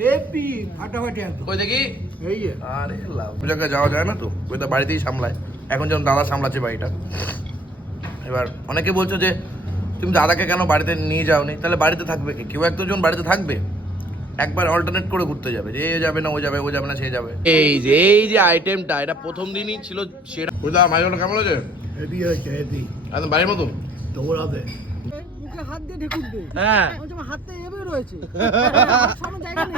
Happy ফাটাফাটি একদম কই দেখি? এই আরে লাভ ওই যাওয়া যায় না তো? ওই তো বাড়িতেই সামলায়। এখন যেমন দাদা সামলাচ্ছে বাড়িটা। এবার অনেকে বলছো যে তুমি দাদাকে কেন বাড়িতে নিয়ে যাওনি? তাহলে বাড়িতে থাকবে কে? কেউ একজন বাড়িতে থাকবে? একবার অল্টারনেট করে ঘুরতে যাবে। যে এ যাবে না ও যাবে ও যাবে না সে যাবে। এই যে এই যে আইটেমটা এটা প্রথম দিনই ছিল সেটা বুঝলা মাঝে কেমন হয়েছে? হেভি হয়েছে হেভি। একদম বাড়ির মতন দৌড়াবে। মুখে হাত দিয়ে ঢেকুন দে হ্যাঁ। হাতটা এভাবে রয়েছে। সামনে জায়গা নেই।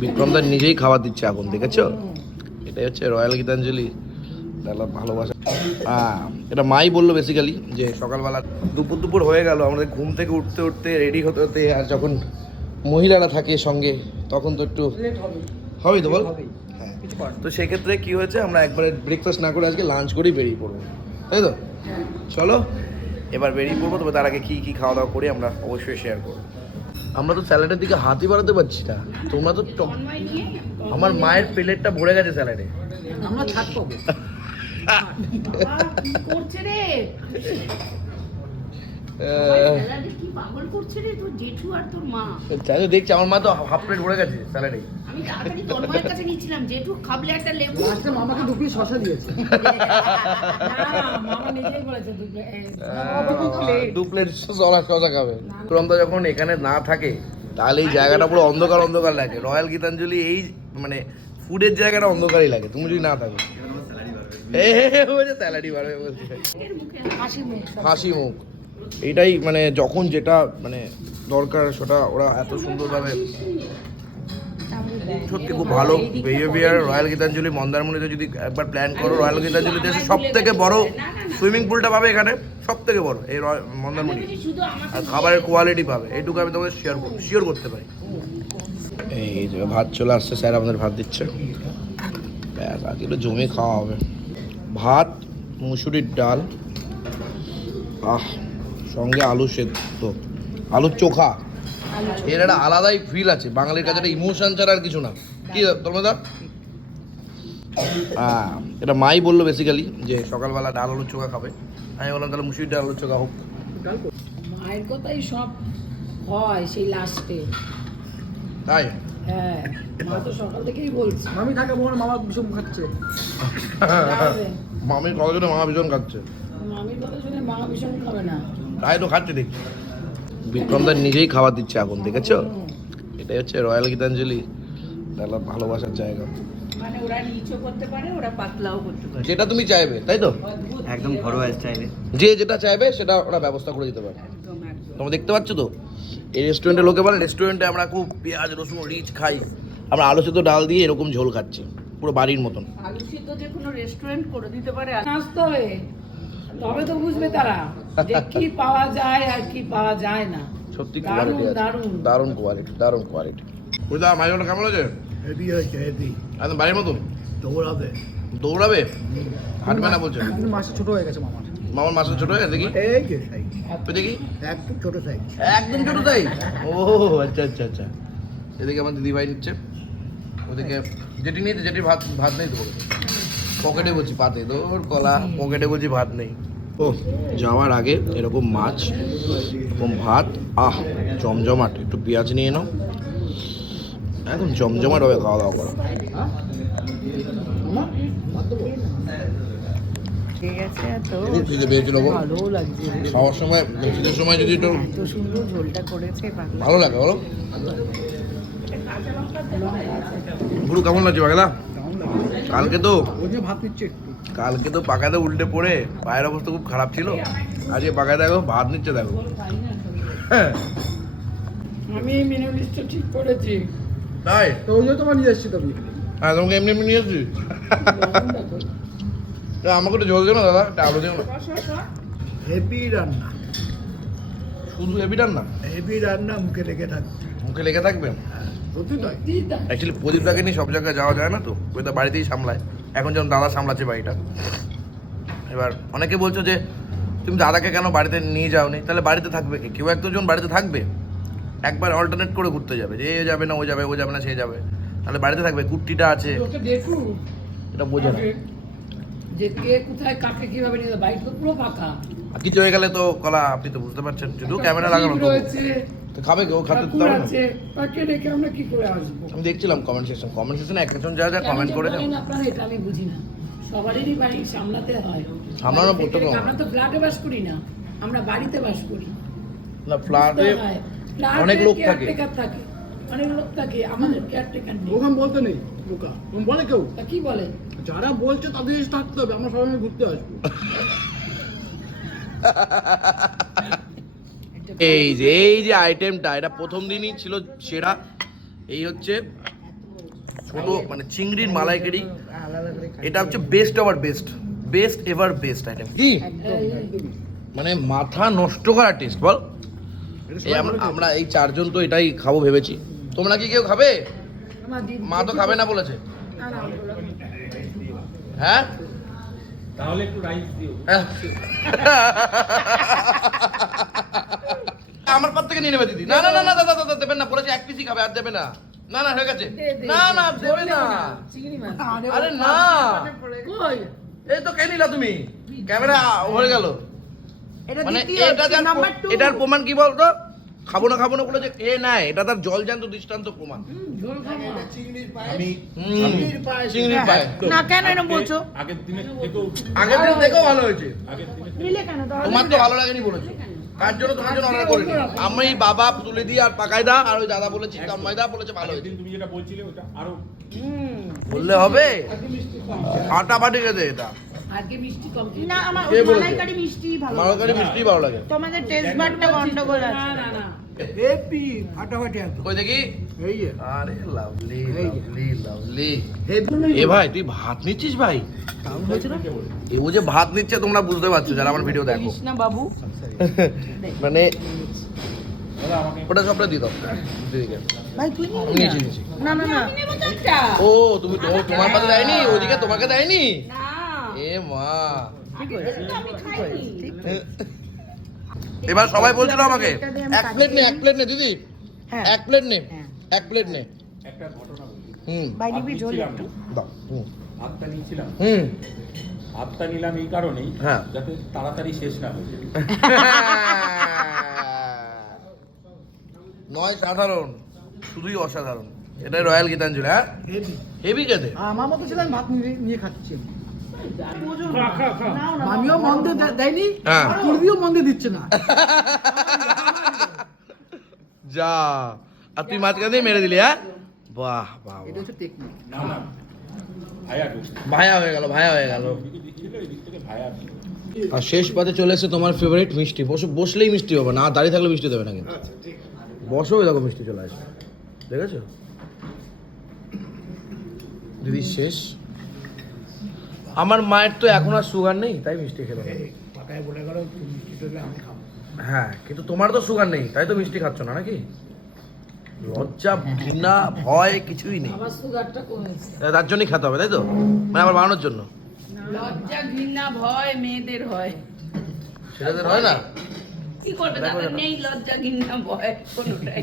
বিক্রমদার নিজেই খাবার দিচ্ছে এখন দেখেছ? এটাই হচ্ছে রয়্যাল গীতাঞ্জলি। ভালোবাসা। হ্যাঁ এটা মাই বলল বেসিক্যালি যে সকালবেলা দুপুর দুপুর হয়ে গেল আমাদের ঘুম থেকে উঠতে উঠতে রেডি হতে হতে আর যখন মহিলারা থাকে সঙ্গে তখন তো একটু হবেই তো বল? হ্যাঁ। তো সেক্ষেত্রে কি হয়েছে আমরা একবারে ব্রেকফাস্ট না করে আজকে লাঞ্চ করেই বেরিয়ে পড়ব। তাই তো? চলো। এবার বেরিয়ে পড়ব তবে তার আগে কী কী খাওয়া দাওয়া করি আমরা অবশ্যই শেয়ার করব। আমরা তো স্যালাডের দিকে হাতই বাড়াতে পারছি না। তোমরা তো আমার মায়ের প্লেটটা ভরে গেছে স্যালাডে আমরা ছাড় পাবো। করছে রে? তাই তো দেখছি আমার মা তো হাফ প্লেট ভরে গেছে স্যালাডে আমি তাড়াতাড়ি তন্ময়ের কাছে নিচ্ছিলাম জেঠু খাবলে একটা লেবু। লাস্টে মামাকে দু পিস দিয়েছে। দু প্লেট খাবে। যখন এখানে না থাকে তাহলে এই জায়গাটা পুরো অন্ধকার অন্ধকার লাগে। রয়্যাল গীতাঞ্জলি এই মানে ফুডের জায়গাটা অন্ধকারই লাগে তুমি যদি না থাকো। স্যালাডি বাড়বে। হাসি মুখ। হাসি মুখ। এটাই মানে যখন যেটা মানে দরকার সেটা ওরা এত সুন্দরভাবে সত্যি খুব ভালো বিহেভিয়ার রয়্যাল গীতাঞ্জলি মন্দারমণিতে যদি একবার প্ল্যান করো রয়্যাল গীতাঞ্জলিতে সব থেকে বড় সুইমিং পুলটা পাবে এখানে সব থেকে বড় এই মন্দারমণি আর খাবারের কোয়ালিটি পাবে, এইটুকু আমি তোমাকে শেয়ার করব শিওর করতে পারি। এই ভাত চলে আসছে, স্যার আমাদের ভাত দিচ্ছে। ব্যাস, আজকে জমে খাওয়া হবে। ভাত, মুসুরির ডাল। আহ সঙ্গে আলু সেদ্ধ। আলুর চোখা। এর একটা আলাদাই ফিল আছে। বাঙালির কাছে একটা ইমোশন ছাড়া আর কিছু না। কি তোমার দা হ্যাঁ এটা মাই বলল বেসিক্যালি যে সকালবেলা ডাল আলুর চোখা খাবে। আমি বললাম তাহলে মুসুরির ডাল আলুর চোখা হোক। মায়ের কথাই সব হয় সেই লাস্টে তাই? হ্যাঁ মা তো সকাল থেকেই বলছে। মামি থাকে মনে মামা বিষম খাচ্ছে। মামির কথা শুনে মা ভীষণ খাচ্ছে। মামির কথা শুনে মা ভীষণ খাবে না। তাই তো খাচ্ছে দেখছি। বিক্রমদার নিজেই খাবার দিচ্ছে এখন দেখেছ? এটাই হচ্ছে রয়্যাল গীতাঞ্জলি দাদা ভালোবাসার জায়গা। মানে ওরা নিচও করতে পারে ওরা পাতলাও করতে পারে। যেটা তুমি চাইবে তাই তো? একদম ঘরোয়া স্টাইলে যে যেটা চাইবে সেটা ওরা ব্যবস্থা করে দিতে পারে একদম একদম। তোমরা দেখতে পাচ্ছ তো? এই রেস্টুরেন্টে লোকে বলে রেস্টুরেন্টে আমরা খুব পেঁয়াজ রসুন রিচ খাই। আমরা আলু সেদ্ধ ডাল দিয়ে এরকম ঝোল খাচ্ছি পুরো বাড়ির মতন। আলু সিদ্ধ যে কোনো রেস্টুরেন্ট করে দিতে পারে। আসতে হবে। তবে তো বুঝবে তারা যে কি পাওয়া যায় আর কি পাওয়া যায় না। সত্যি দারুণ, কোয়ালিটি দারুণ। দারুণ কোয়ালিটি দারুণ কোয়ালিটি বুঝলা মাঝে কেমন আছে? হেভি হয়েছে হেভি। একদম বাড়ির মতন দৌড়াবে। দৌড়াবে? হাঁটবে না বলছে? মাসে ছোট হয়ে গেছে মামার। মামার মাসে ছোট হয়ে দেখি। এই যে সাইজ। দেখি। একদম ছোট সাইজ। একদম ছোট তাই ও আচ্ছা আচ্ছা আচ্ছা। এদিকে আমার দিদি ভাই নিচ্ছে। ওদিকে যেটি নিয়েছে যেটি ভাত ভাত নেই তো পকেটে বলছি পাতে তোর কলা পকেটে বলছি ভাত নেই। ও যাওয়ার আগে এরকম মাছ এরকম ভাত আহ জমজমাট একটু পেঁয়াজ নিয়ে নাও। একদম জমজমাট হবে খাওয়া দাওয়া করো। খাওয়ার সময় খিদের সময় যদি একটু ভালো লাগে বলো। গুরু কেমন লাগছে কালকে তো ভাত নিচ্ছে। কালকে তো পাকাতে উল্টে পড়ে পায়ের অবস্থা খুব খারাপ ছিল। আজকে পাকায় দেখো ভাত নিচ্ছে দেখো। হ্যাঁ আমি মেনু লিস্টটা ঠিক করেছি। তাই? তো ওই জন্য তোমার নিয়ে এসছি তুমি হ্যাঁ তোমাকে এমনি এমনি নিয়ে এসছি। তা আমাকে একটু জল দিও না দাদা একটা আলু দিও না। হেভি রান্না। শুধু হেভিটার না হেভি রান্না মুখে লেগে থাকবে। মুখে লেগে থাকবে? নয়। অ্যাকচুয়ালি প্রদীপটাকে নিয়ে সব জায়গায় যাওয়া যায় না তো ওই তো বাড়িতেই সামলায়। এখন যেমন দাদা সামলাচ্ছে বাড়িটা। এবার অনেকে বলছো যে তুমি দাদাকে কেন বাড়িতে নিয়ে যাওনি? তাহলে বাড়িতে থাকবে কি? কেউ একজন বাড়িতে থাকবে। একবার অল্টারনেট করে ঘুরতে যাবে। যে এ যাবে না ও যাবে ও যাবে না সে যাবে। তাহলে বাড়িতে থাকবে কুট্টিটা আছে। এটা বোঝে যে কে কোথায় কাকে কীভাবে নিয়ে যাবে তো পুরো ফাঁকা। কিছু হয়ে গেলে তো কলা আপনি তো বুঝতে পারছেন যদিও ক্যামেরা লাগানো তো। রয়েছে তো খাবে কেউ খাতে না আছে তাকে রেখে আমরা কি করে আসব? আমি দেখছিলাম কমেন্ট সেকশন কমেন্ট সেকশনে একজন যা যা কমেন্ট করেছেন আপনারা এটা আমি বুঝি না। সবারই বাড়ি সামলাতে হয়। সামলানো থেকে আমরা তো ফ্ল্যাটে বাস করি না আমরা বাড়িতে বাস করি। না ফ্ল্যাটে অনেক লোক থাকে। থাকে অনেক লোক থাকে আমাদের কেয়ারটেকার নেই। ওখানে বলতে নেই। বোকা বলে কেউ? কি বলে? যারা বলছে তাদের থাকতে হবে আমরা সবাই ঘুরতে আসব। এই যে এই যে আইটেমটা এটা প্রথম দিনই ছিল সেরা। এই হচ্ছে ছোট মানে চিংড়ির মালাইকারি। এটা হচ্ছে বেস্ট আবার best best ever best item কি? মানে মাথা নষ্ট করা টেস্ট বল। আমরা- এই চারজন তো এটাই খাব ভেবেছি। তোমরা কি কেউ খাবে? মা তো খাবে না বলেছে। হ্যাঁ? তাহলে একটু রাইস দিও। আমার পর থেকে নিয়ে নেবে দিদি। না না না না দাদা দাদা দেবেন না বলেছে এক পিসি খাবে আর দেবে না। না না হয়ে গেছে। না না দেবে না। চিংড়ি মাছ। আরে না। কই? এই তো কে নিলা তুমি? ক্যামেরা হয়ে গেল। এটা মানে এটা যার প্র- এটার প্রমাণ কি বলতো? খাব না খাব না বলে যে এ নাই এটা তার জল জ্যান্ত দৃষ্টান্ত প্রমাণ। চিংড়ির পায়েস না কেন এরকম বলছো? আগের দিনে আগের দিন দেখেও ভালো হয়েছে। তোমার তো ভালো লাগেনি বলেছ। কার জন্য তোমার জন্য অর্ডার করিনি? আমি বাবা তুলে দিয়ে আর পাকাইদা আর ওই দাদা বলেছি তন্ময়দা বলেছে ভালো হয়েছে। তুমি যেটা বলছিলে ওটা আরও বললে হবে? আটা পাটি গেছে এটা। আজকে মিষ্টি কম না আমার কে মালাইকারি মিষ্টি ভালো মালকারি মিষ্টি ভালো লাগে। তোমাদের টেস্ট বারটা গন্ডগোল আছে। না না। হেপি ফাটাফাটি একদম কই দেখি? এই আরে লাভলি লাভলি লাভলি। এ ভাই তুই ভাত নিচ্ছিস ভাই? এ ও যে ভাত নিচ্ছে তোমরা বুঝতে পারছ যারা আমার ভিডিও দেখো। বাবু। মানে ওটা সবটা দিয়ে দাও। দিদিকে। ভাই তুই আমি নিয়েছি নিয়েছি। না না না। ও তুমি তো তোমার পাতে দেয়নি ওদিকে তোমাকে দেয়নি? মা। এবার সবাই বলছিল আমাকে এক প্লেট নে এক প্লেট নে দিদি। হ্যাঁ। এক প্লেট নে হ্যাঁ। এক প্লেট নে। একটা ঘটনা হুম। ভাই নিবি ঝোল একটু। দাও হুম। হাতটা নিচ্ছিলাম হুম। হাতটা নিলাম এই কারণেই হ্যাঁ। যাতে তাড়াতাড়ি শেষ না হয়ে যায়। নয় সাধারণ শুধুই অসাধারণ। এটাই রয়্যাল গীতাঞ্জলি হ্যাঁ? হেভি খেতে। আমার মতো ছিলেন ভাত নিয়ে- নিয়ে খাচ্ছি। খা খা খা আমিও মন দিয়ে দেয়নি হ্যাঁ। তুলবিও মন দিয়ে দিচ্ছে না। যা আর তুই মাঝখান দিয়ে মেরে দিলি হ্যাঁ? বাহ বাহ এটা হচ্ছে টেকনিক না না ভায়া হয়ে গেল ভায়া হয়ে গেল। আর শেষ পাতে চলে এসেছে তোমার ফেভারিট মিষ্টি। বসে বসলেই মিষ্টি হবে না দাঁড়িয়ে থাকলে মিষ্টি দেবে না কিন্তু। বসো দেখো মিষ্টি চলে আসবে দেখেছ? দিদি শেষ। আমার মায়ের তো এখন আর সুগার নেই তাই মিষ্টি খেলো। না। বলে গেল মিষ্টি দেবে আমি খাব। হ্যাঁ কিন্তু তোমার তো সুগার নেই তাই তো মিষ্টি খাচ্ছ না নাকি? লজ্জা ঘৃণা ভয় কিছুই নেই। আমার সুগারটা কমেছে। তার জন্যই খেতে হবে তাই তো? মানে আবার বানানোর জন্য। লজ্জা ঘৃণা ভয় মেয়েদের হয় ছেলেদের হয় না? কি করবে তাদের নেই লজ্জা ঘৃণা ভয় কোনোটাই।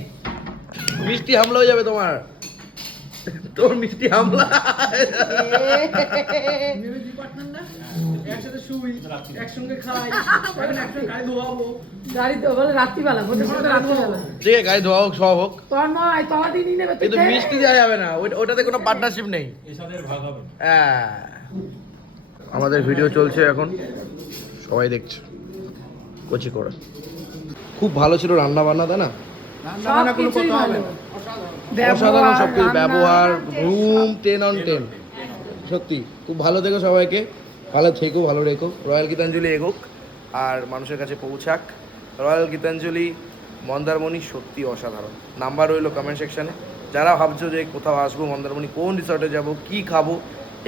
মিষ্টি হামলা হয়ে যাবে তোমার। তোর মিষ্টি হামলা। একসাথে শুই একসঙ্গে খাই একসঙ্গে গাড়ি ধোয়াবো গাড়িতে বলে রাত্রিবেলা বলতে বলতে রাত্রিবেলা। ঠিক আছে গাড়ি ধোয়া হোক সব হোক। তোর নয় তলা দিনই নেবে তুই কিন্তু মিষ্টি দেওয়া যাবে না। ওটাতে কোনো পার্টনারশিপ নেই। এসাদের ভাগ হবে হ্যাঁ। আমাদের ভিডিও চলছে এখন। সবাই দেখছে। কচি করে। খুব ভালো ছিল রান্না বান্না তাই না? অসাধারণ সব কিছু ব্যবহার রুম টেন অন টেন সত্যি খুব ভালো থেকো সবাইকে। ভালো থেকো ভালো রেখো। রয়্যাল গীতাঞ্জলি এগোক আর মানুষের কাছে পৌঁছাক। রয়্যাল গীতাঞ্জলি মন্দারমণি সত্যি অসাধারণ। নাম্বার রইল কমেন্ট সেকশানে যারা ভাবছ যে কোথাও আসব মন্দারমণি কোন রিসর্টে যাব কি খাব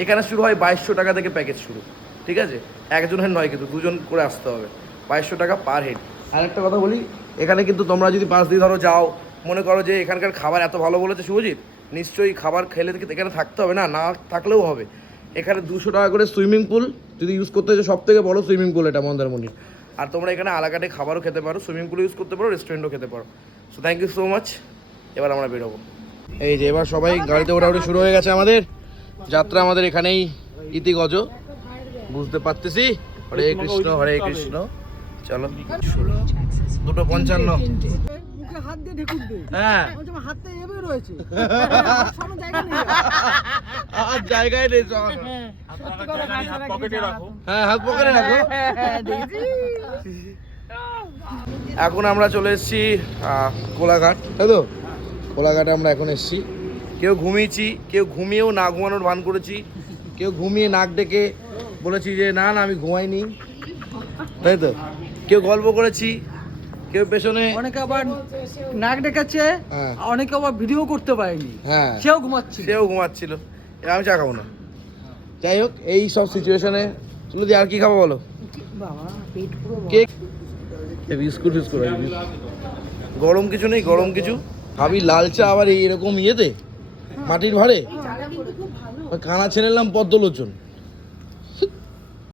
এখানে শুরু হয় বাইশশো টাকা থেকে প্যাকেজ শুরু। ঠিক আছে? একজনের নয় কিন্তু দুজন করে আসতে হবে। বাইশশো টাকা পার হেড আরেকটা কথা বলি এখানে কিন্তু তোমরা যদি পাঁচ দিয়ে ধরো যাও, মনে করো যে এখানকার খাবার এত ভালো বলেছে শুভজিৎ, নিশ্চয়ই খাবার খেলে এখানে থাকতে হবে না না থাকলেও হবে। এখানে দুশো টাকা করে সুইমিং পুল যদি ইউজ করতে হচ্ছে সব থেকে বড় সুইমিং পুল এটা মন্দারমণির আর তোমরা এখানে আলাকাটে খাবারও খেতে পারো সুইমিং পুল ইউজ করতে পারো রেস্টুরেন্টও খেতে পারো। So thank you so much এবার আমরা বেরোবো। এই যে এবার সবাই গাড়িতে ওঠাউটি শুরু হয়ে গেছে আমাদের। যাত্রা আমাদের এখানেই ইতিগজ। বুঝতে পারতেছি? হরে কৃষ্ণ হরে কৃষ্ণ। চলো। দুটো পঞ্চান্ন। হাত দিয়ে ঢেকুর দে হ্যাঁ। এভাবে রয়েছে। আর জায়গায় নেই রাখি পকেটে রাখো। হ্যাঁ হাত পকেটে রাখো। এখন আমরা চলে এসেছি কোলাঘাট। তাই তো? কোলাঘাটে আমরা এখন এসেছি। কেউ ঘুমিয়েছি কেউ ঘুমিয়েও না ঘুমানোর ভান করেছি। কেউ ঘুমিয়ে নাক ডেকে বলেছি যে না না আমি ঘুমাইনি। তাই তো? কেউ গল্প করেছি কেউ পেছনে অনেকে আবার নাক ডেকেছে হ্যাঁ। অনেকে আবার ভিডিও করতে পারেনি। হ্যাঁ। সেও ঘুমাচ্ছে সেও ঘুমাচ্ছিল। আমি চা খাব না। যাই হোক এই সব সিচুয়েশনে দিয়ে আর কি খাব বলো? কেক। Biscuit biscuit. গরম কিছু নেই গরম কিছু। ভাবি লাল চা আবার এই এরকম ইয়েতে? মাটির ভাড়ে? ওই কানা ছেড়ে এলাম পদ্মলোচন।